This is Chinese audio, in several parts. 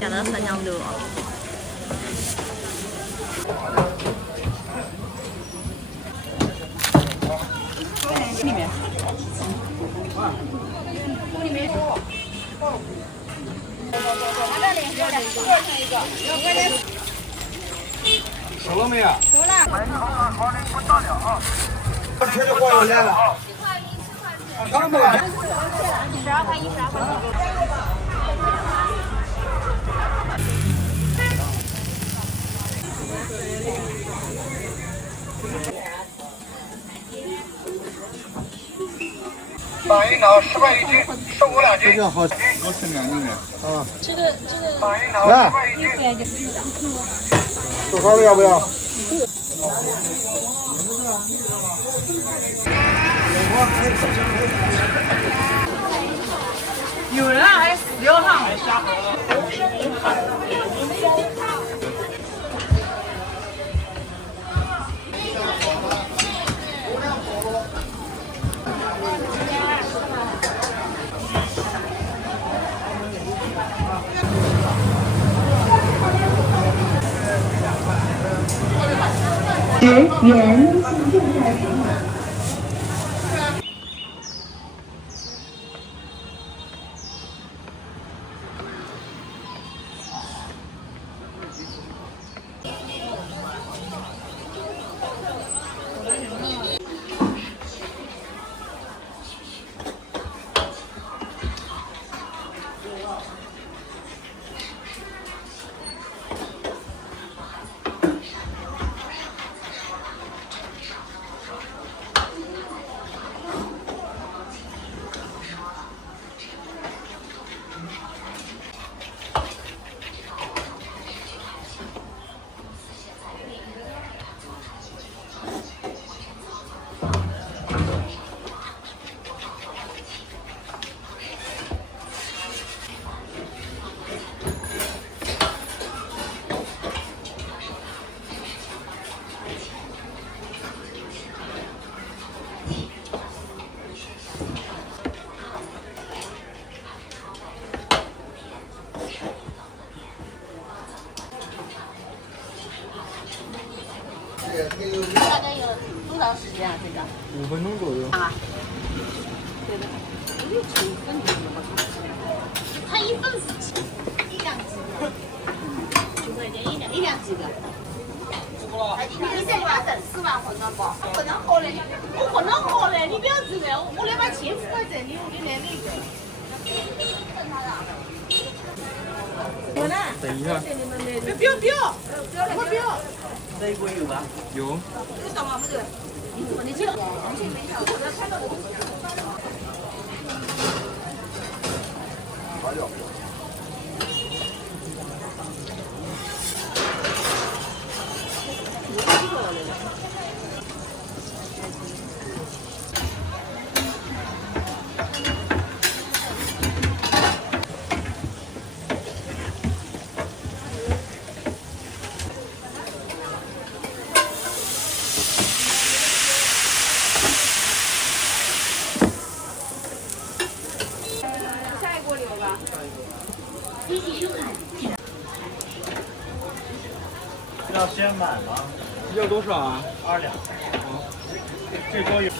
讲到三江路。里面。里面。收了没有？收了。这就过来了。收了没有？12块1，12块1。马樱桃10块1斤，15两斤。这个好，我吃2斤的。啊。这个。马樱桃10块1斤。豆花的要不要？有人啊，还死掉上。10元。大概有多长时间啊？这个5分钟左右。啊，对的。它1份是1两几个？9块钱1两几个？你在里面等4万混账不？混账好嘞，我混账好嘞，你不要这个，我来把钱付在这里，我给你来那个。等他的。我呢？等一下。不要，不要。这一锅有吧？有。这干嘛不是？你记得。要先买吗？要多少啊2两。这锅有。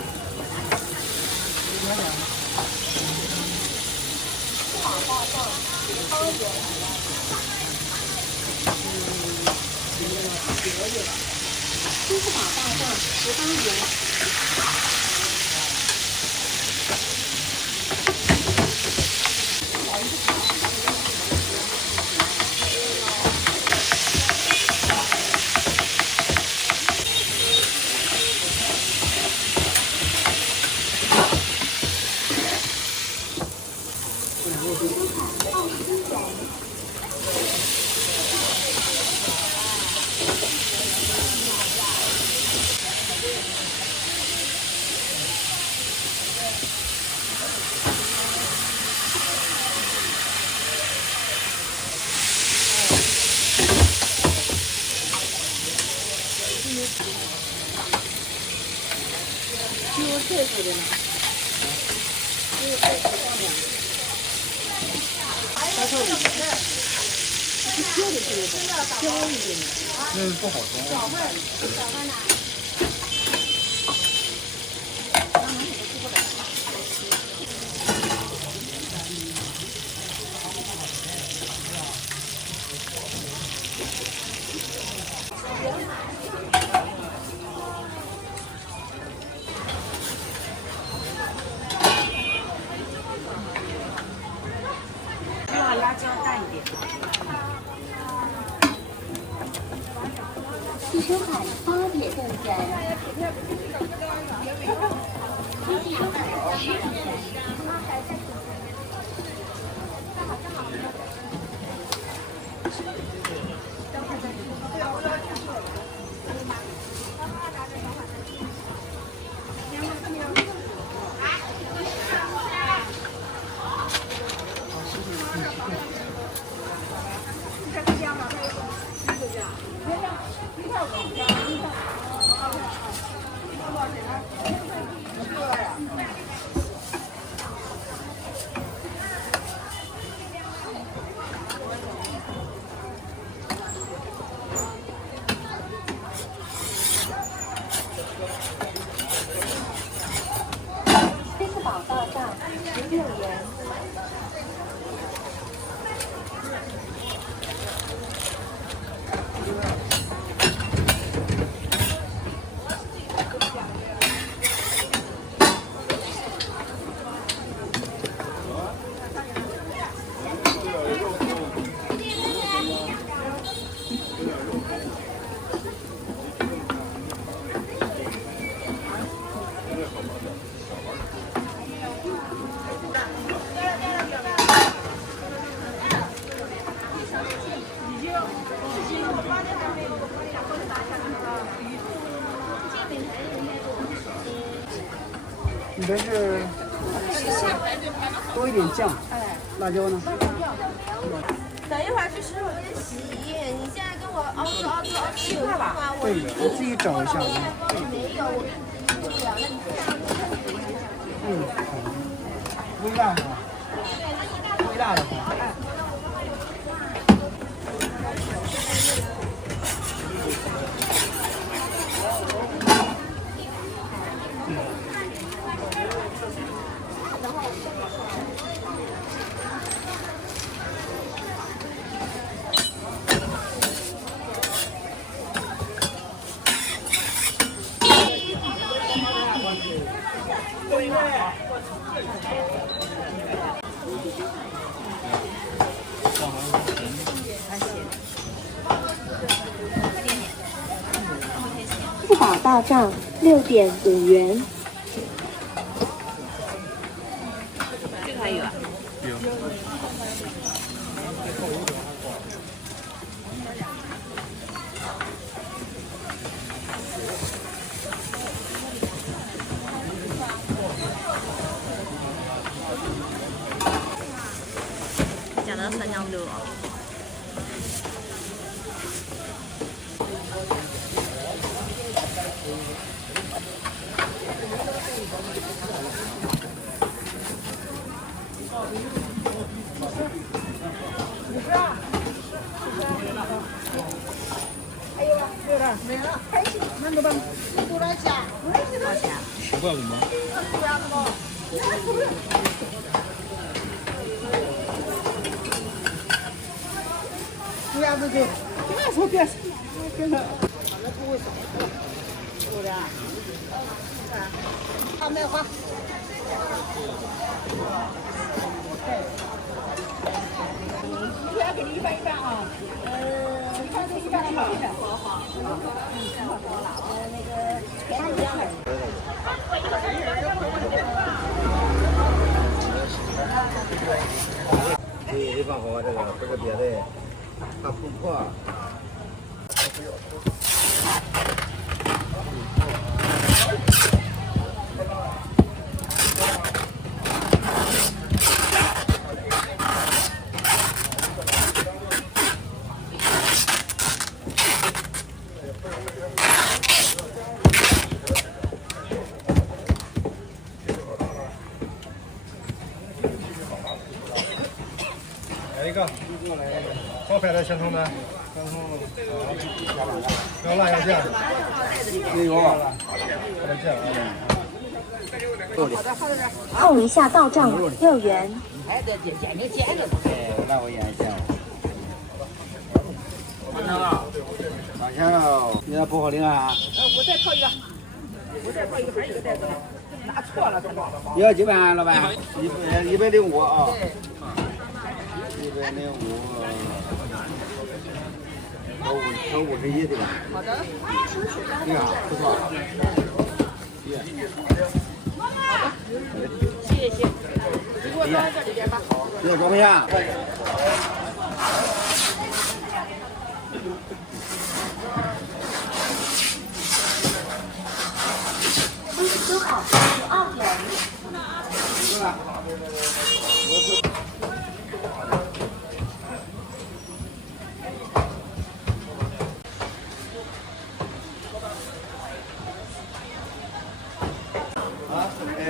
芝麻大蒜，10方元。那不好装。辣椒淡一点。汽车海8点动站。汽车海10点站。16元。你这是多一点酱，辣椒呢？等一会儿去洗手间洗，你现在跟我熬7块吧。对，你自己找一下。没有，我做不了。那你微辣是吧？微辣的话。四宝大账6点5元。这个还有啊？有。讲到三江路啊。10.5吗？不要这就，别说别说，真的。他没花。一天给你100啊。一般是100好好。那个便宜点儿。你放好这个，不是别的，怕碰破。一个，招牌的小葱们，要辣要酱，有啊，要酱。扣一下到账6元。哎，对，剪就剪着。哎，那我演一下。完成了，上线了，你那不好领啊？我再套一个，还有一个袋子，拿错了，这个。你要几碗，老板？105啊。105，超51对吧？好的。你看，不错。谢谢。你给我装这里边吧。这个装不下。微信收好12元。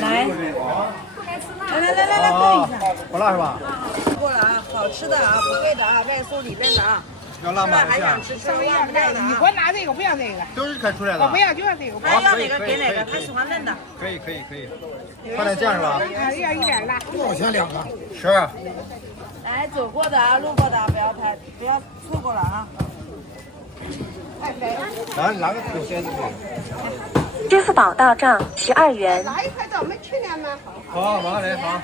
来，动一下。不辣是吧？过了啊，好吃的啊，不贵的啊，外酥里嫩的啊。要辣吗？还想吃稍微要不带的啊。你给我拿这个，不要这个。都是开出来的。我不要，就要这个。他要哪个给哪个，他喜欢嫩的。可以。放点酱是吧？啊，要一点辣。多少钱2个？10。来，走过的啊，路过的不要错过了啊。哪个有先支付宝到账12元。哪一块到我们去年吗？好，马上来，好。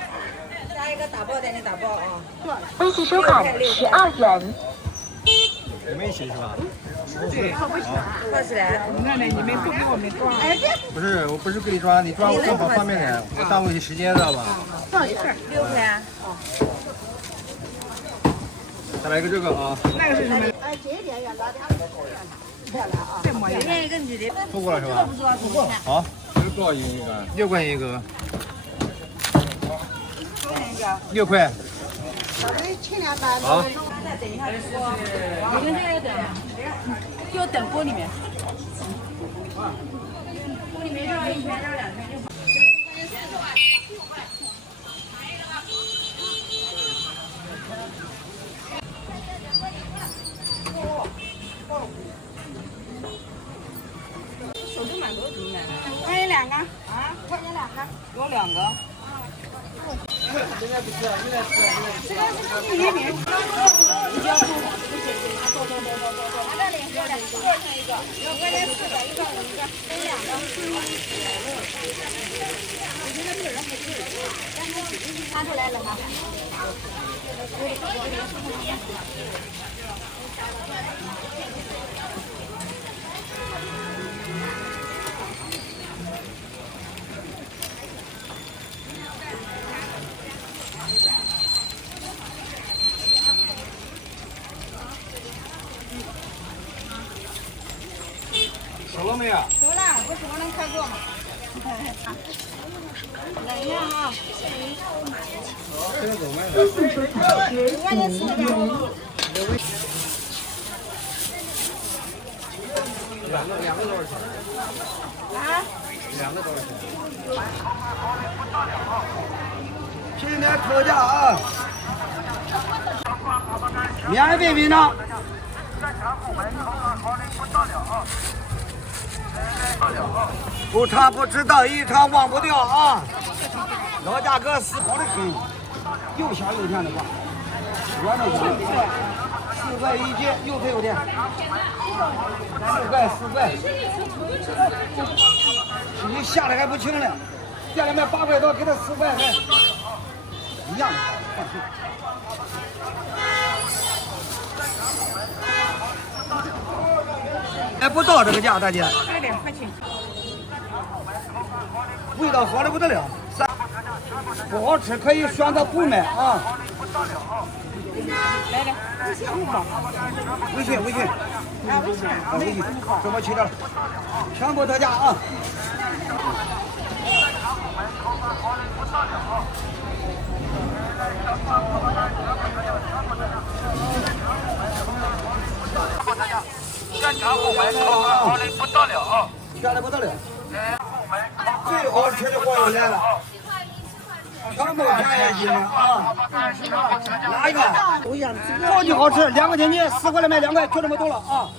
下一个打包带你打包啊。微信收款12元。你们一起是吧？对，放起来。那你们不给我们装。哎，不是，我不是给你装，你装我正好方便点，我耽误些时间知道吧？放一份6块。再来一个这个啊。那个是什么？哎，这一点要拿点。这么样。这边一个女的。错过了是吧？不知道怎么看。好这是多少一个，6块钱一个。多少钱一个？6块。我们去年吧。好。再等一下再说。你们这个要等，就等锅里面。锅里面热1圈，热2圈就好。手就蛮多怎么买？块钱2个。啊，块钱2个，给我2个。现在不吃了，现在吃了。这个是第1名。拿这里，过上一个，5块钱4个，1块5个，分2个。拿出来了吗？熟了没有？熟了，不熟能开过吗？等一下啊。这个怎么卖的5块钱4个。两个多少钱？啊？2个多少钱？今天特价啊！免费品尝。不尝不知道，一尝忘不掉啊！老价格4好的很，又香又甜的瓜，原味香，4块1斤，又肥又甜，6块4块，你下来还不轻呢，店里面8块多，给他4块还一样的。哎，不到这个价，大姐。快点，快请。味道好的不得了，不好吃可以选择不买啊。来来，微信，啊，微信，微信，这我去了，全国特价啊。现场我们好的不得了啊！漂亮不得了，最好吃的货又来了。全部便宜啊！哪一个？好就好吃，2块钱你4块来买2块，就这么多了啊！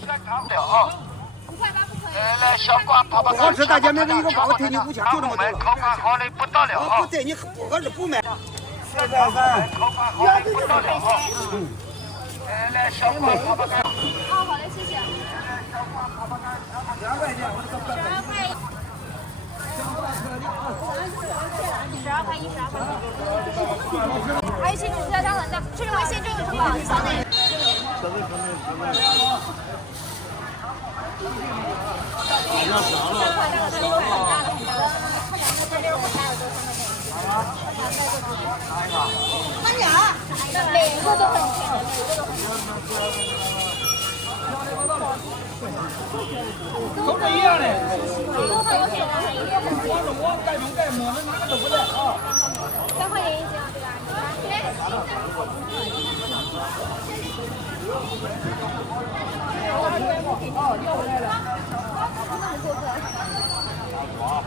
来，小瓜泡泡好吃，大姐买个一个瓜，我退你5千，就这么多了。口感好的不得了啊！不对，你不合适不买。4块3。口感好的不得了啊！来，小瓜泡泡干。哦，好的，谢谢。2块钱，我这个12块1。12块1，12块1。还有些主菜单很大，这个微信这个什么？小奶。每个都很甜，每个都很都是一样的。都很有甜的，一个很甜。我盖中盖馍的哪个都不带啊。3块钱1斤啊，对吧？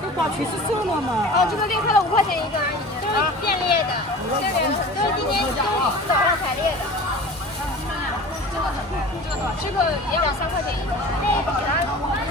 这瓜去是瘦了嘛？哦，这个裂开了5块钱一个而已，都是变裂的，都是今天早上才裂的。这个也要3块钱一个，这个给他2块5。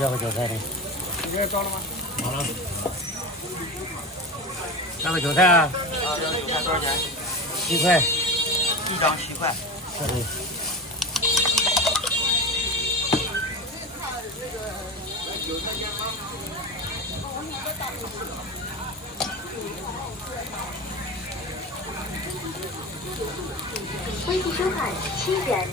要个韭菜的。你这招了吗？好了。要个韭菜啊？要韭菜多少钱？7块。？1张7块。这里。微信收看7元。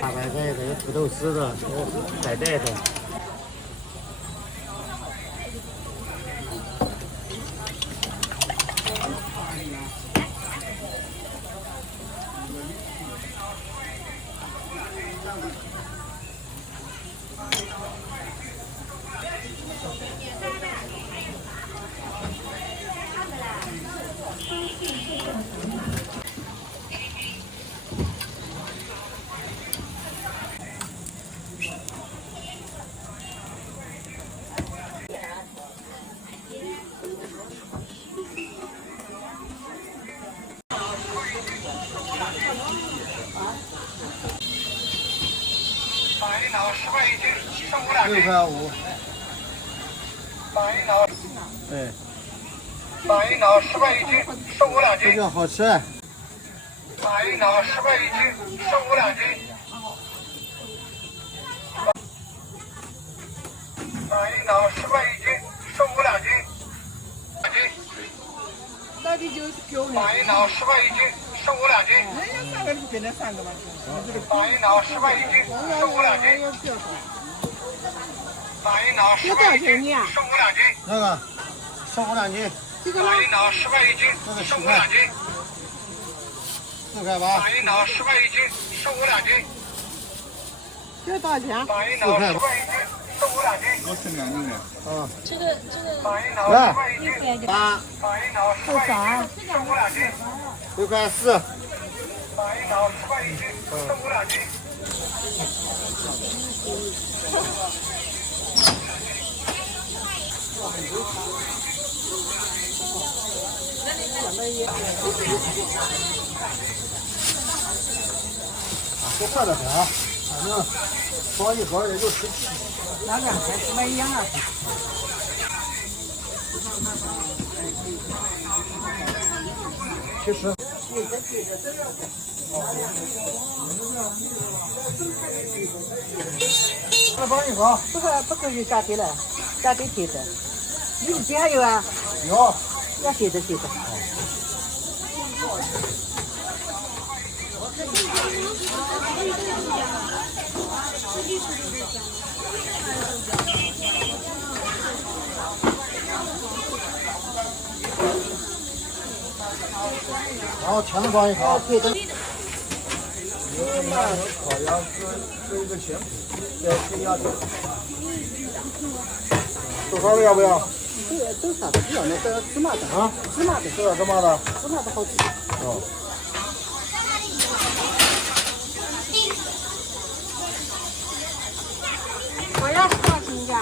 大白菜的，有土豆丝的，有海带的。大银脑10块一斤，剩5两斤。 6块5。大银脑，对，大银脑10块一斤，剩5两斤。这个好吃。大银脑10块一斤，剩5两斤。大银脑10块一斤，剩5两斤。到底就是漂亮。大银脑10块一斤，剩5两斤。人家3个就给那3个嘛。大银脑10块一斤，剩5两斤。大银脑10块一斤，剩5两斤。那个剩5两斤。大银脑10块一斤，剩5两斤。 4块8。大银脑10块一斤，剩5两斤。这多少钱？大银脑10块一斤，剩5两斤。我剩2斤了。啊。大银脑10块一斤。8。大银脑10块一斤，剩5两斤。 6塊4。大银脑10块一斤，剩5两斤。多快点点啊，反正装一盒也就17。那2块10块一样啊。70。再放一盒。不可以加点了，加点甜的。你们家有啊？有。要甜的。然后全都装一盒。对的。烤鸭是一个咸品，要吃鸭腿。豆沙的要不要？都啥的不要，那个芝麻的啊，芝麻的，吃点芝麻的。芝麻的好吃。哦。我要多少斤一斤？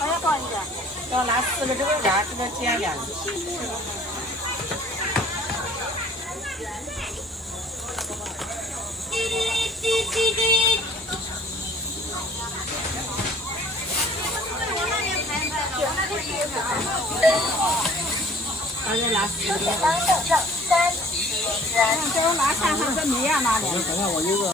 我要多少斤？要拿4个这个鸭，这个煎2个。大家拿4个。这我拿3盒，这米呀拿的。等下我一个。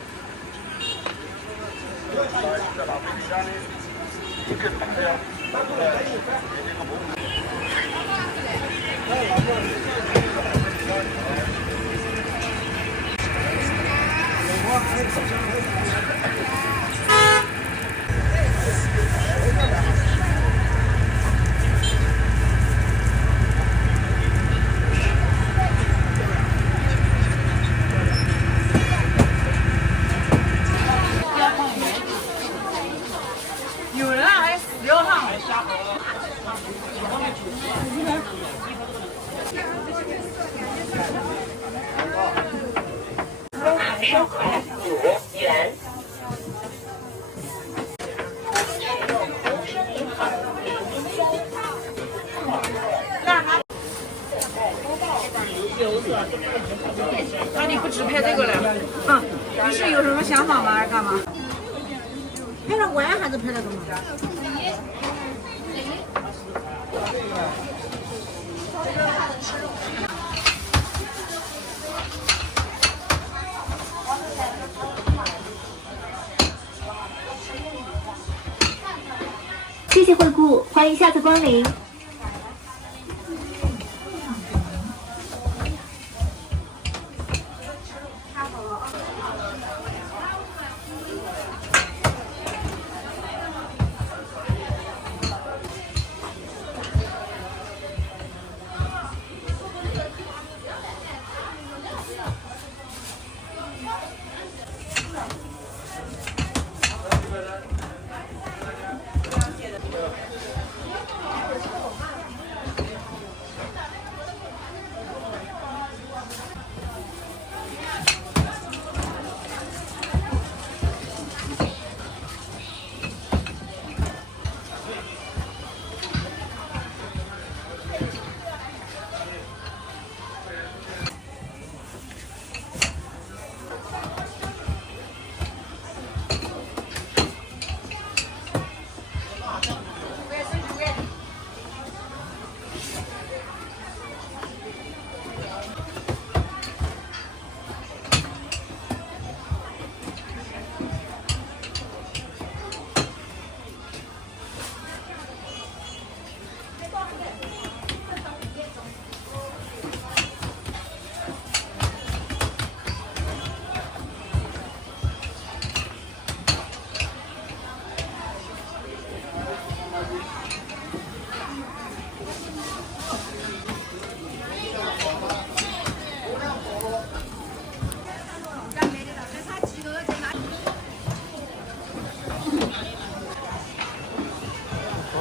有人啊，还死要上。收款5元。那你不只拍这个了？你是有什么想法吗？还是干嘛？拍了玩还是拍了什么？谢谢惠顾，欢迎下次光临。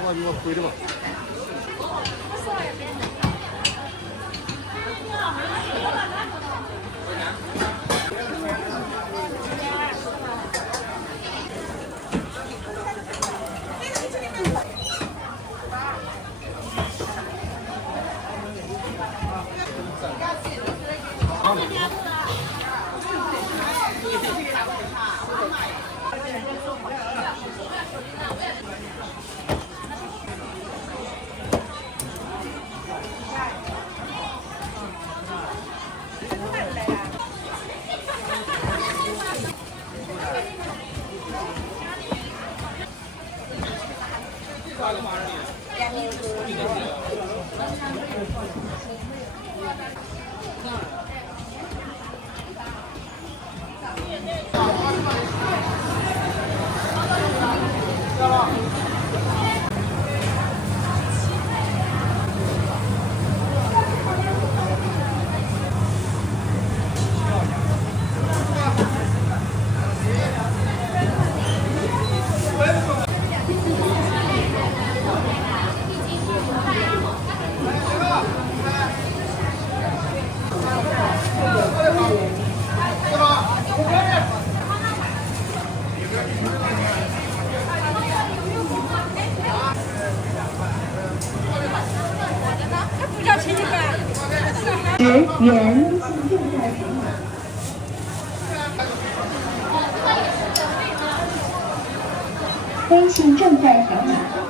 吧，你给我回着吧。10元。微信正在扫码。